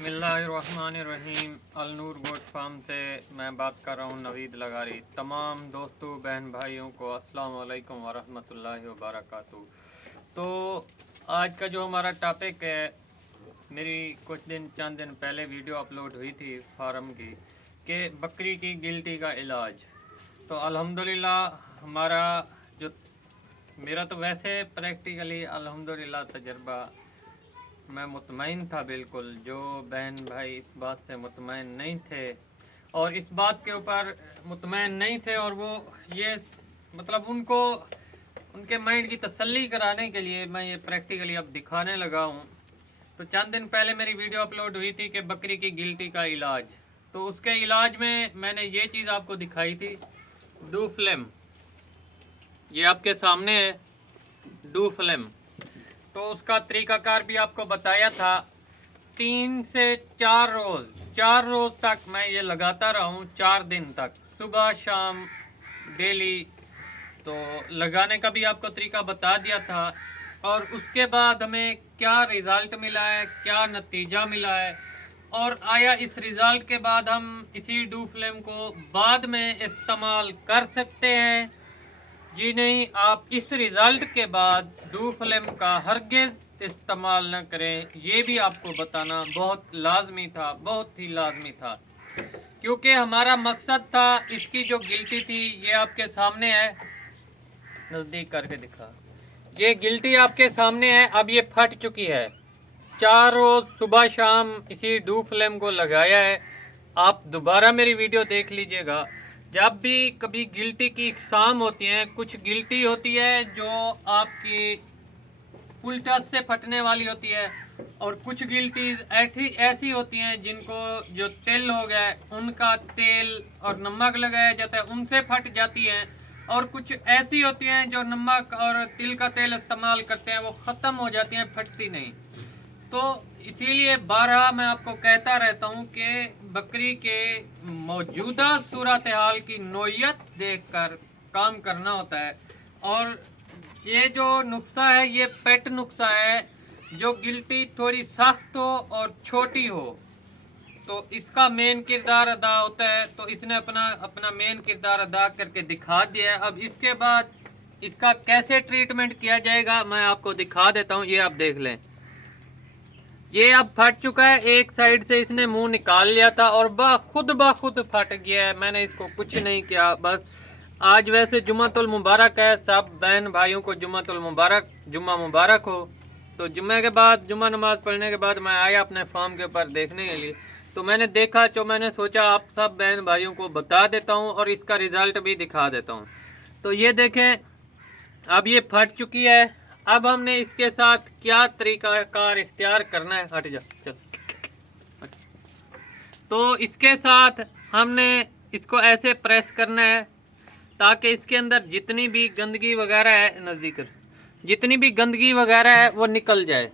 बिस्मिल्लाहिर्रहमानिर्रहीम। Al Noor goat farm से मैं बात कर रहा हूँ, नवीद लगारी। तमाम दोस्तों बहन भाइयों को अस्सलाम वालेकुम वरहमतुल्लाहि वबरकातुहू। तो आज का जो हमारा टॉपिक है, मेरी चंद दिन पहले वीडियो अपलोड हुई थी फार्म की कि बकरी की गिल्टी का इलाज। तो अल्हम्दुलिल्लाह मेरा तो वैसे प्रैक्टिकली अल्हम्दुलिल्लाह तजर्बा, मैं मुतमईन था बिल्कुल। जो बहन भाई इस बात से मुतमईन नहीं थे और इस बात के ऊपर मुतमईन नहीं थे और वो ये मतलब उनको उनके माइंड की तसल्ली कराने के लिए मैं ये प्रैक्टिकली अब दिखाने लगा हूँ। तो चंद दिन पहले मेरी वीडियो अपलोड हुई थी कि बकरी की गिल्टी का इलाज। तो उसके इलाज में मैंने ये चीज़ आपको दिखाई थी, डूफ्लेम। ये आपके सामने है डूफ्लेम। तो उसका तरीकाकार भी आपको बताया था। 3 से 4 रोज़ तक मैं ये लगाता रहा हूँ, 4 दिन तक, सुबह शाम डेली। तो लगाने का भी आपको तरीका बता दिया था और उसके बाद हमें क्या रिज़ल्ट मिला है, क्या नतीजा मिला है और आया इस रिज़ल्ट के बाद हम इसी डूफ्लेम को बाद में इस्तेमाल कर सकते हैं। जी नहीं, आप इस रिज़ल्ट के बाद डूफ्लेम का हरगिज़ इस्तेमाल न करें, ये भी आपको बताना बहुत लाजमी था, बहुत ही लाजमी था। क्योंकि हमारा मकसद था, इसकी जो गिल्टी थी ये आपके सामने है, नज़दीक करके दिखा। ये गिल्टी आपके सामने है, अब ये फट चुकी है। 4 रोज़ सुबह शाम इसी डूफ्लेम को लगाया है। आप दोबारा मेरी वीडियो देख लीजिएगा। जब भी कभी गिल्टी की इकसाम होती हैं, कुछ गिल्टी होती है जो आपकी फुल टच से फटने वाली होती है और कुछ गिल्टी ऐसी होती हैं जिनको जो तेल हो गया उनका तेल और नमक लगाया जाता है उनसे फट जाती हैं, और कुछ ऐसी होती हैं जो नमक और तिल का तेल इस्तेमाल करते हैं वो ख़त्म हो जाती हैं, फटती नहीं। तो इसीलिए बारहा मैं आपको कहता रहता हूँ कि बकरी के मौजूदा सूरत हाल की नोयत देखकर काम करना होता है। और ये जो नुस्खा है ये पेट नुस्खा है, जो गिल्टी थोड़ी सख्त हो और छोटी हो तो इसका मेन किरदार अदा होता है। तो इसने अपना मेन किरदार अदा करके दिखा दिया है। अब इसके बाद इसका कैसे ट्रीटमेंट किया जाएगा मैं आपको दिखा देता हूँ। ये आप देख लें, ये अब फट चुका है। एक साइड से इसने मुंह निकाल लिया था और खुद फट गया है। मैंने इसको कुछ नहीं किया, बस आज वैसे जुम्मतुल मुबारक है, सब बहन भाइयों को जुम्मा मुबारक हो। तो जुम्मे के बाद, जुम्मा नमाज पढ़ने के बाद मैं आया अपने फार्म के ऊपर देखने के लिए। तो मैंने देखा, तो मैंने सोचा आप सब बहन भाइयों को बता देता हूँ और इसका रिज़ल्ट भी दिखा देता हूँ। तो ये देखें, अब ये फट चुकी है। अब हमने इसके साथ क्या तरीकाकार इख्तियार करना है, हट जा चल। तो इसके साथ हमने इसको ऐसे प्रेस करना है ताकि इसके अंदर जितनी भी गंदगी वगैरह है, नज़दीक कर, जितनी भी गंदगी वगैरह है वो निकल जाए।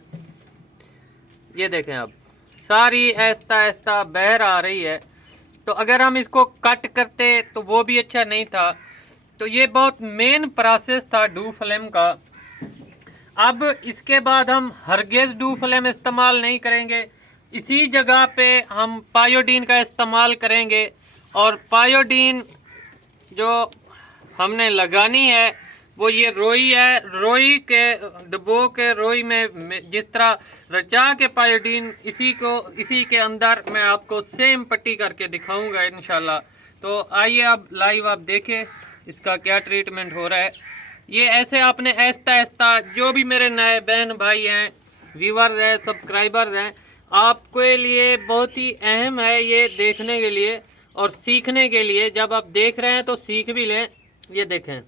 ये देखें, अब सारी ऐसा ऐसा बहर आ रही है। तो अगर हम इसको कट करते तो वो भी अच्छा नहीं था। तो ये बहुत मेन प्रोसेस था डूफ्लेम का। अब इसके बाद हम हरगिज़ डूफ्लेम इस्तेमाल नहीं करेंगे, इसी जगह पे हम पायोडीन का इस्तेमाल करेंगे। और पायोडीन जो हमने लगानी है वो ये रोई है, रोई के डबो के रोई में जिस तरह रचा के पायोडीन, इसी के अंदर मैं आपको सेम पट्टी करके दिखाऊंगा इंशाल्लाह। तो आइए अब लाइव आप देखें इसका क्या ट्रीटमेंट हो रहा है। ये ऐसे आपने ऐसा जो भी मेरे नए बहन भाई हैं, व्यूवर्स हैं, सब्सक्राइबर्स हैं, आपके लिए बहुत ही अहम है ये देखने के लिए और सीखने के लिए। जब आप देख रहे हैं तो सीख भी लें। ये देखें,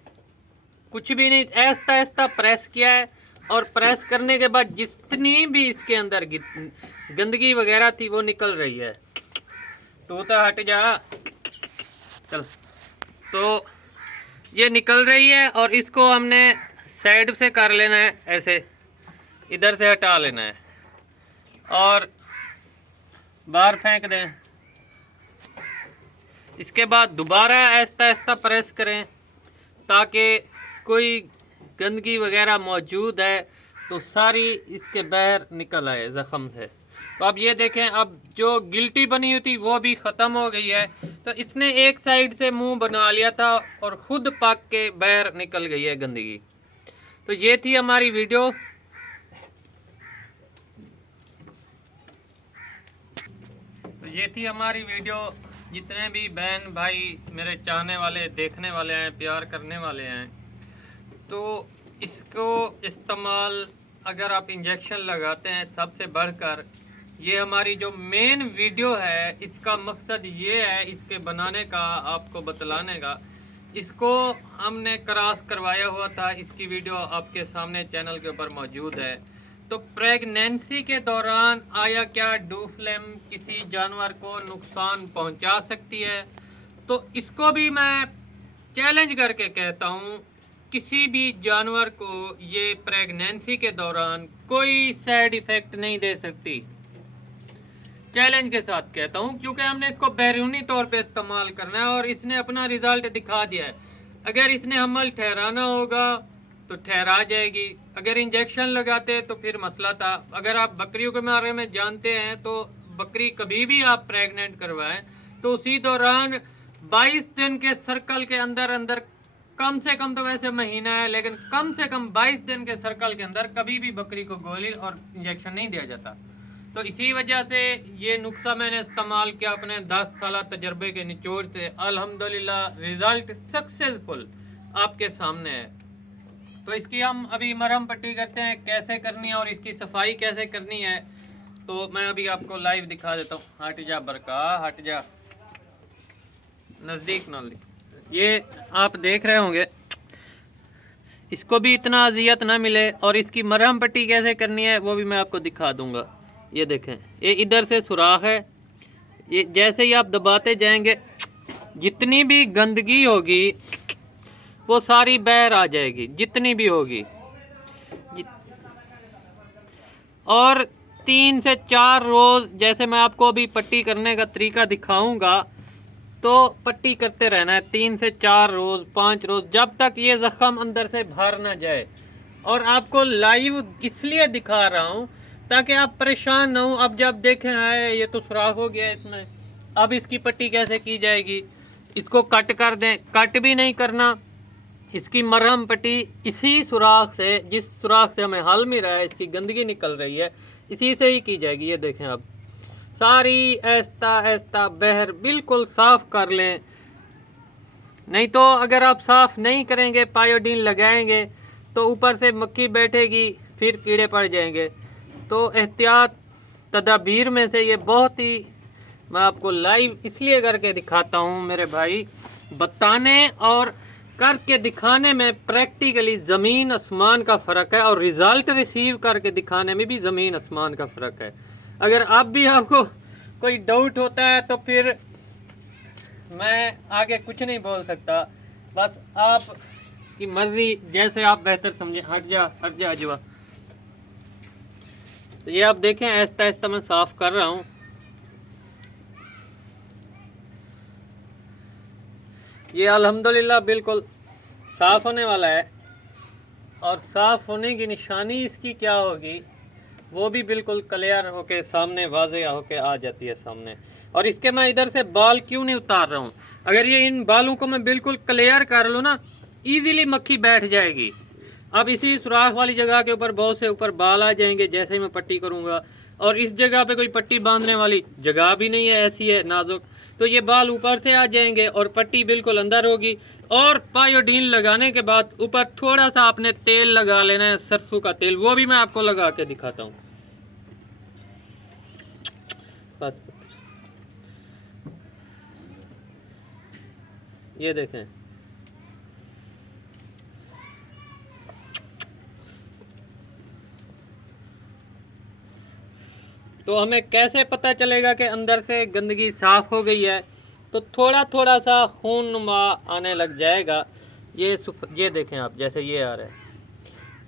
कुछ भी नहीं, ऐसा प्रेस किया है और प्रेस करने के बाद जितनी भी इसके अंदर गंदगी वगैरह थी वो निकल रही है। तो हट जा चल। तो ये निकल रही है और इसको हमने साइड से कर लेना है, ऐसे इधर से हटा लेना है और बाहर फेंक दें। इसके बाद दोबारा ऐसा प्रेस करें ताकि कोई गंदगी वगैरह मौजूद है तो सारी इसके बाहर निकल आए ज़ख़म से। तो अब ये देखें, अब जो गिल्टी बनी हुई थी वो भी ख़त्म हो गई है। तो इसने एक साइड से मुंह बना लिया था और खुद पक के बाहर निकल गई है गंदगी। तो ये थी हमारी वीडियो। जितने भी बहन भाई मेरे चाहने वाले, देखने वाले हैं, प्यार करने वाले हैं, तो इसको इस्तेमाल अगर आप इंजेक्शन लगाते हैं, सबसे बढ़कर ये हमारी जो मेन वीडियो है इसका मकसद ये है, इसके बनाने का, आपको बतलाने का। इसको हमने क्रॉस करवाया हुआ था, इसकी वीडियो आपके सामने चैनल के ऊपर मौजूद है। तो प्रेगनेंसी के दौरान आया क्या डूफ्लेम किसी जानवर को नुकसान पहुंचा सकती है? तो इसको भी मैं चैलेंज करके कहता हूं, किसी भी जानवर को ये प्रेगनेंसी के दौरान कोई साइड इफेक्ट नहीं दे सकती। चैलेंज के साथ कहता हूं, क्योंकि हमने इसको बैरूनी तौर पे इस्तेमाल करना है और इसने अपना रिजल्ट दिखा दिया है। अगर इसने हमल ठहराना होगा तो ठहरा जाएगी, अगर इंजेक्शन लगाते तो फिर मसला था। अगर आप बकरियों के बारे में जानते हैं तो बकरी कभी भी आप प्रेग्नेंट करवाएं तो उसी दौरान 22 दिन के सर्कल के अंदर अंदर, कम से कम तो वैसे महीना है, लेकिन कम से कम 22 दिन के सर्कल के अंदर कभी भी बकरी को गोली और इंजेक्शन नहीं दिया जाता। तो इसी वजह से ये नुस्खा मैंने इस्तेमाल किया अपने 10 साल तजर्बे के निचोड़ से। अल्हम्दुलिल्लाह रिजल्ट सक्सेसफुल आपके सामने है। तो इसकी हम अभी मरहम पट्टी करते हैं, कैसे करनी है और इसकी सफाई कैसे करनी है, तो मैं अभी आपको लाइव दिखा देता हूँ। हट जा बरका, हट जा, नज़दीक ना ले। ये आप देख रहे होंगे, इसको भी इतना अजियत ना मिले। और इसकी मरहम पट्टी कैसे करनी है वो भी मैं आपको दिखा दूंगा। ये देखें, ये इधर से सुराख है, ये जैसे ही आप दबाते जाएंगे जितनी भी गंदगी होगी वो सारी बाहर आ जाएगी, जितनी भी होगी। और 3 से 4 रोज, जैसे मैं आपको अभी पट्टी करने का तरीका दिखाऊंगा, तो पट्टी करते रहना है 3 से 4 रोज, 5 रोज, जब तक ये जख्म अंदर से भर ना जाए। और आपको लाइव इसलिए दिखा रहा हूँ ताकि आप परेशान ना हो। अब जब देखें आए ये तो सुराख हो गया इसमें, अब इसकी पट्टी कैसे की जाएगी? इसको कट कर दें, कट भी नहीं करना। इसकी मरहम पट्टी इसी सुराख से, जिस सुराख से हमें हल मिल रहा है, इसकी गंदगी निकल रही है, इसी से ही की जाएगी। ये देखें, अब सारी ऐसा ऐसा बहर बिल्कुल साफ कर लें। नहीं तो अगर आप साफ नहीं करेंगे, पायोडीन लगाएंगे, तो ऊपर से मक्खी बैठेगी, फिर कीड़े पड़ जाएंगे। तो एहतियात तदाबीर में से ये बहुत ही, मैं आपको लाइव इसलिए करके दिखाता हूँ मेरे भाई, बताने और करके दिखाने में प्रैक्टिकली ज़मीन आसमान का फ़र्क है, और रिज़ल्ट रिसीव करके दिखाने में भी ज़मीन आसमान का फ़र्क है। अगर अब भी आपको कोई डाउट होता है तो फिर मैं आगे कुछ नहीं बोल सकता, बस आप की मर्ज़ी, जैसे आप बेहतर समझें। हट जा अजवा। तो ये आप देखें, आहिस्ता आहिस्ता मैं साफ़ कर रहा हूँ। ये अल्हम्दुलिल्लाह बिल्कुल साफ़ होने वाला है। और साफ़ होने की निशानी इसकी क्या होगी वो भी बिल्कुल क्लियर होके सामने, वाज़ेह होके आ जाती है सामने। और इसके मैं इधर से बाल क्यों नहीं उतार रहा हूँ, अगर ये इन बालों को मैं बिल्कुल क्लियर कर लूँ ना, ईजीली मक्खी बैठ जाएगी। अब इसी सुराख वाली जगह के ऊपर बहुत से ऊपर बाल आ जाएंगे जैसे ही मैं पट्टी करूँगा। और इस जगह पे कोई पट्टी बांधने वाली जगह भी नहीं है, ऐसी है नाजुक, तो ये बाल ऊपर से आ जाएंगे और पट्टी बिल्कुल अंदर होगी। और पायोडीन लगाने के बाद ऊपर थोड़ा सा आपने तेल लगा लेना है, सरसों का तेल, वो भी मैं आपको लगा के दिखाता हूँ। बस ये देखें, तो हमें कैसे पता चलेगा कि अंदर से गंदगी साफ हो गई है? तो थोड़ा थोड़ा सा खून नुमा आने लग जाएगा। ये देखें आप, जैसे ये आ रहा है,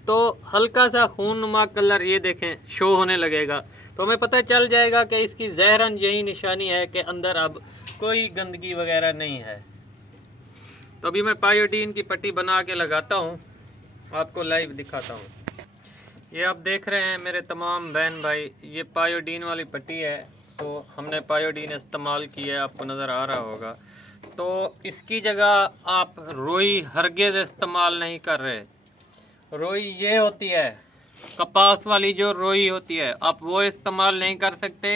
तो हल्का सा खून नुमा कलर ये देखें शो होने लगेगा, तो हमें पता चल जाएगा कि इसकी ज़हरन यही निशानी है कि अंदर अब कोई गंदगी वगैरह नहीं है। तो अभी मैं पायोडीन की पट्टी बना के लगाता हूँ, आपको लाइव दिखाता हूँ। ये आप देख रहे हैं मेरे तमाम बहन भाई, ये पायोडीन वाली पट्टी है। तो हमने पायोडीन इस्तेमाल की है, आपको नज़र आ रहा होगा। तो इसकी जगह आप रोई हरगिज़ इस्तेमाल नहीं कर रहे। रोई ये होती है, कपास वाली जो रोई होती है, आप वो इस्तेमाल नहीं कर सकते।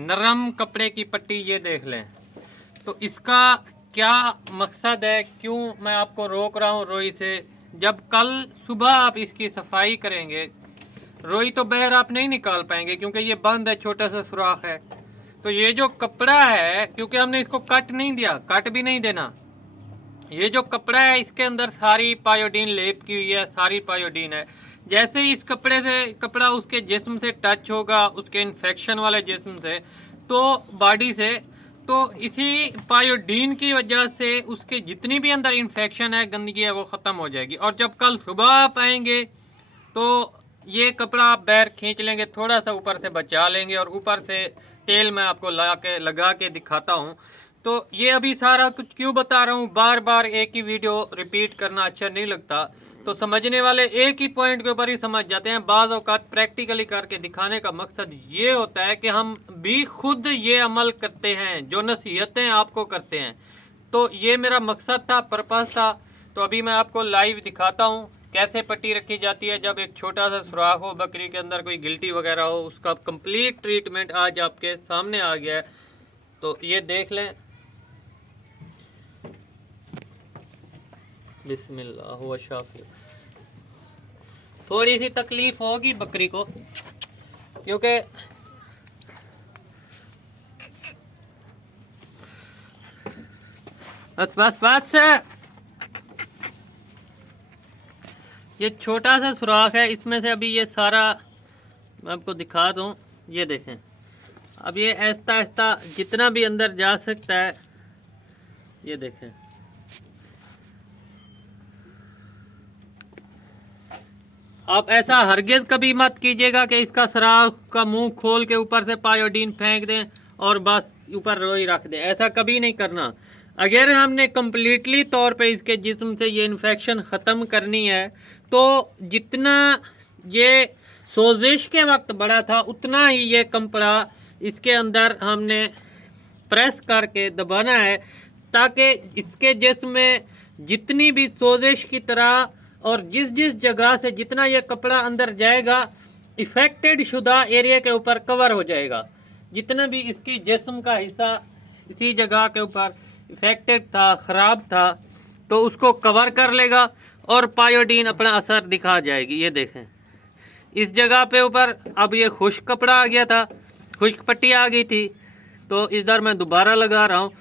नरम कपड़े की पट्टी ये देख लें। तो इसका क्या मकसद है, क्यों मैं आपको रोक रहा हूँ रोई से? जब कल सुबह आप इसकी सफाई करेंगे, रोई तो बाहर आप नहीं निकाल पाएंगे क्योंकि ये बंद है, छोटा सा सुराख है। तो ये जो कपड़ा है, क्योंकि हमने इसको कट नहीं दिया, कट भी नहीं देना, ये जो कपड़ा है इसके अंदर सारी पायोडीन लेप की हुई है, सारी पायोडीन है। जैसे ही इस कपड़े से कपड़ा उसके जिस्म से टच होगा, उसके इन्फेक्शन वाले जिस्म से, तो बॉडी से, तो इसी पायोडीन की वजह से उसके जितनी भी अंदर इन्फेक्शन है, गंदगी है, वो ख़त्म हो जाएगी। और जब कल सुबह आप आएंगे तो ये कपड़ा आप बैर खींच लेंगे, थोड़ा सा ऊपर से बचा लेंगे, और ऊपर से तेल मैं आपको लगा के दिखाता हूँ। तो ये अभी सारा कुछ क्यों बता रहा हूँ, बार बार एक ही वीडियो रिपीट करना अच्छा नहीं लगता। तो समझने वाले एक ही पॉइंट के ऊपर ही समझ जाते हैं। बाज़ औक़ात प्रैक्टिकली करके दिखाने का मकसद ये होता है कि हम भी खुद ये अमल करते हैं जो नसीहतें आपको करते हैं। तो ये मेरा मकसद था, पर्पस था। तो अभी मैं आपको लाइव दिखाता हूँ कैसे पट्टी रखी जाती है। जब एक छोटा सा सुराख हो, बकरी के अंदर कोई गिल्टी वगैरह हो, उसका कंप्लीट ट्रीटमेंट आज आपके सामने आ गया है। तो ये देख लें। बिस्मिल्लाह व शाफी। थोड़ी सी तकलीफ होगी बकरी को, क्योंकि बस बस बस ये छोटा सा सुराख है, इसमें से अभी ये सारा मैं आपको दिखा दूं। ये देखें, अब ये ऐसा ऐसा जितना भी अंदर जा सकता है, ये देखें। आप ऐसा हरगिज़ कभी मत कीजिएगा कि इसका सुराख का मुंह खोल के ऊपर से पायोडीन फेंक दें और बस ऊपर रोई रख दें। ऐसा कभी नहीं करना। अगर हमने कम्प्लीटली तौर पे इसके जिस्म से ये इन्फेक्शन ख़त्म करनी है, तो जितना ये सोजिश के वक्त बड़ा था, उतना ही ये कपड़ा इसके अंदर हमने प्रेस करके दबाना है, ताकि इसके जिस्म में जितनी भी सोजिश की तरह और जिस जिस जगह से जितना ये कपड़ा अंदर जाएगा, इफेक्टेड शुदा एरिया के ऊपर कवर हो जाएगा। जितना भी इसकी जिस्म का हिस्सा इसी जगह के ऊपर इफेक्टेड था, ख़राब था, तो उसको कवर कर लेगा और पायोडीन अपना असर दिखा जाएगी। ये देखें, इस जगह पे ऊपर अब ये खुश्क कपड़ा आ गया था, खुश्क पट्टी आ गई थी, तो इधर मैं दोबारा लगा रहा हूँ।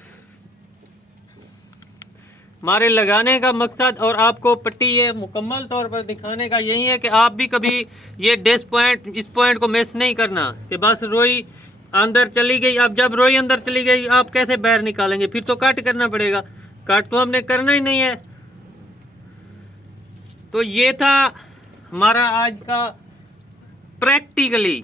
हमारे लगाने का मकसद और आपको पट्टी ये मुकम्मल तौर पर दिखाने का यही है कि आप भी कभी ये इस पॉइंट को मिस नहीं करना कि बस रोई अंदर चली गई। अब जब रोई अंदर चली गई, आप कैसे बाहर निकालेंगे? फिर तो कट करना पड़ेगा। कट तो हमने करना ही नहीं है। तो ये था हमारा आज का प्रैक्टिकली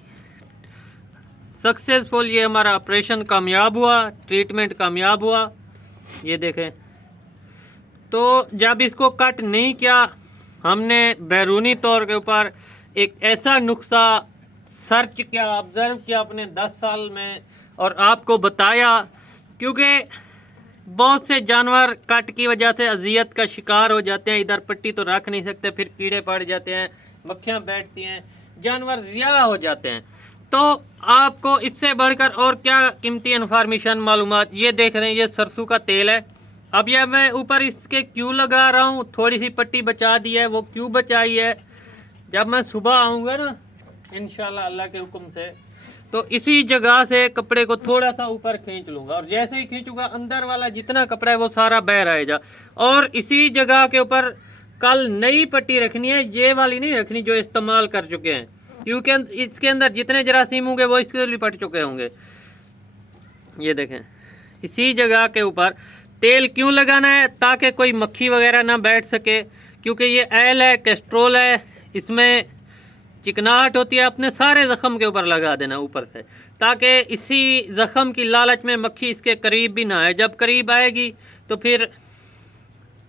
सक्सेसफुल, ये हमारा ऑपरेशन कामयाब हुआ, ट्रीटमेंट कामयाब हुआ। ये देखें। तो जब इसको कट नहीं किया, हमने बैरूनी तौर के ऊपर एक ऐसा नुस्खा सर्च किया, ऑब्जर्व किया अपने 10 साल में, और आपको बताया। क्योंकि बहुत से जानवर कट की वजह से अजियत का शिकार हो जाते हैं। इधर पट्टी तो रख नहीं सकते, फिर कीड़े पड़ जाते हैं, मक्खियाँ बैठती हैं, जानवर ज़िया हो जाते हैं। तो आपको इससे बढ़कर और क्या कीमती इन्फॉर्मेशन मालूमात। ये देख रहे हैं, ये सरसों का तेल है। अब यह मैं ऊपर इसके क्यों लगा रहा हूँ, थोड़ी सी पट्टी बचा दी है। वो क्यों बचाई है, जब मैं सुबह आऊँगा ना इंशाल्लाह अल्लाह के हुक्म से, तो इसी जगह से कपड़े को थोड़ा सा ऊपर खींच लूँगा, और जैसे ही खींचूंगा अंदर वाला जितना कपड़ा है वो सारा बाहर आएगा। और इसी जगह के ऊपर कल नई पट्टी रखनी है, ये वाली नहीं रखनी जो इस्तेमाल कर चुके हैं, क्योंकि इसके अंदर जितने जरासीम होंगे वो इसके लिपट चुके होंगे। ये देखें, इसी जगह के ऊपर तेल क्यों लगाना है, ताकि कोई मक्खी वगैरह ना बैठ सके। क्योंकि ये ऑयल है, कैस्ट्रोल है, इसमें चिकनाहट होती है। अपने सारे ज़ख़म के ऊपर लगा देना ऊपर से, ताकि इसी ज़ख़म की लालच में मक्खी इसके करीब भी ना आए। जब करीब आएगी तो फिर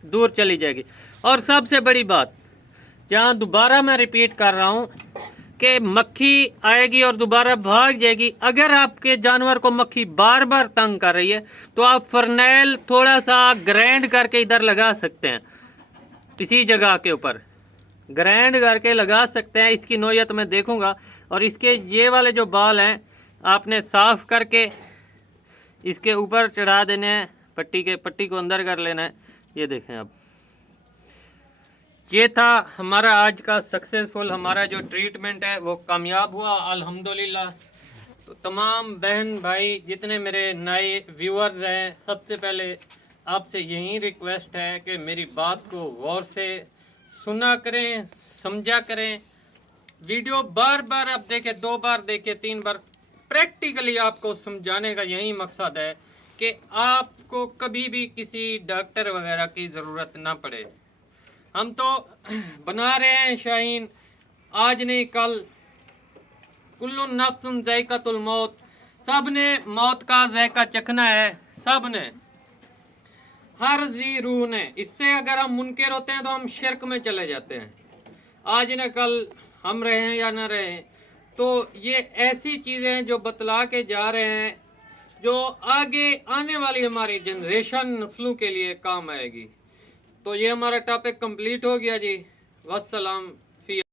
दूर चली जाएगी। और सबसे बड़ी बात, जहाँ दोबारा मैं रिपीट कर रहा हूँ कि मक्खी आएगी और दोबारा भाग जाएगी। अगर आपके जानवर को मक्खी बार बार तंग कर रही है तो आप फर्नेल थोड़ा सा ग्राइंड करके इधर लगा सकते हैं, इसी जगह के ऊपर ग्राइंड करके लगा सकते हैं। इसकी नोयत मैं देखूंगा। और इसके ये वाले जो बाल हैं आपने साफ करके इसके ऊपर चढ़ा देने हैं, पट्टी को अंदर कर लेना है। ये देखें आप, ये था हमारा आज का सक्सेसफुल, हमारा जो ट्रीटमेंट है वो कामयाब हुआ अल्हम्दुलिल्लाह। तो तमाम बहन भाई जितने मेरे नए व्यूअर्स हैं, सबसे पहले आपसे यही रिक्वेस्ट है कि मेरी बात को गौर से सुना करें, समझा करें। वीडियो बार बार आप देखें, 2 बार देखें, 3 बार, प्रैक्टिकली आपको समझाने का यही मकसद है कि आपको कभी भी किसी डॉक्टर वगैरह की ज़रूरत ना पड़े। हम तो बना रहे हैं शाहीन, आज नहीं कल, कुल्लु नफ्सुन ज़ाइक़तुल मौत, सब ने मौत का जायका चखना है, सब ने, हर जी रूह ने। इससे अगर हम मुनकर होते हैं तो हम शिरक में चले जाते हैं। आज न कल हम रहें या ना रहें, तो ये ऐसी चीज़ें हैं जो बतला के जा रहे हैं, जो आगे आने वाली हमारी जनरेशन नस्लों के लिए काम आएगी। तो ये हमारा टॉपिक कंप्लीट हो गया जी। वस्सलाम।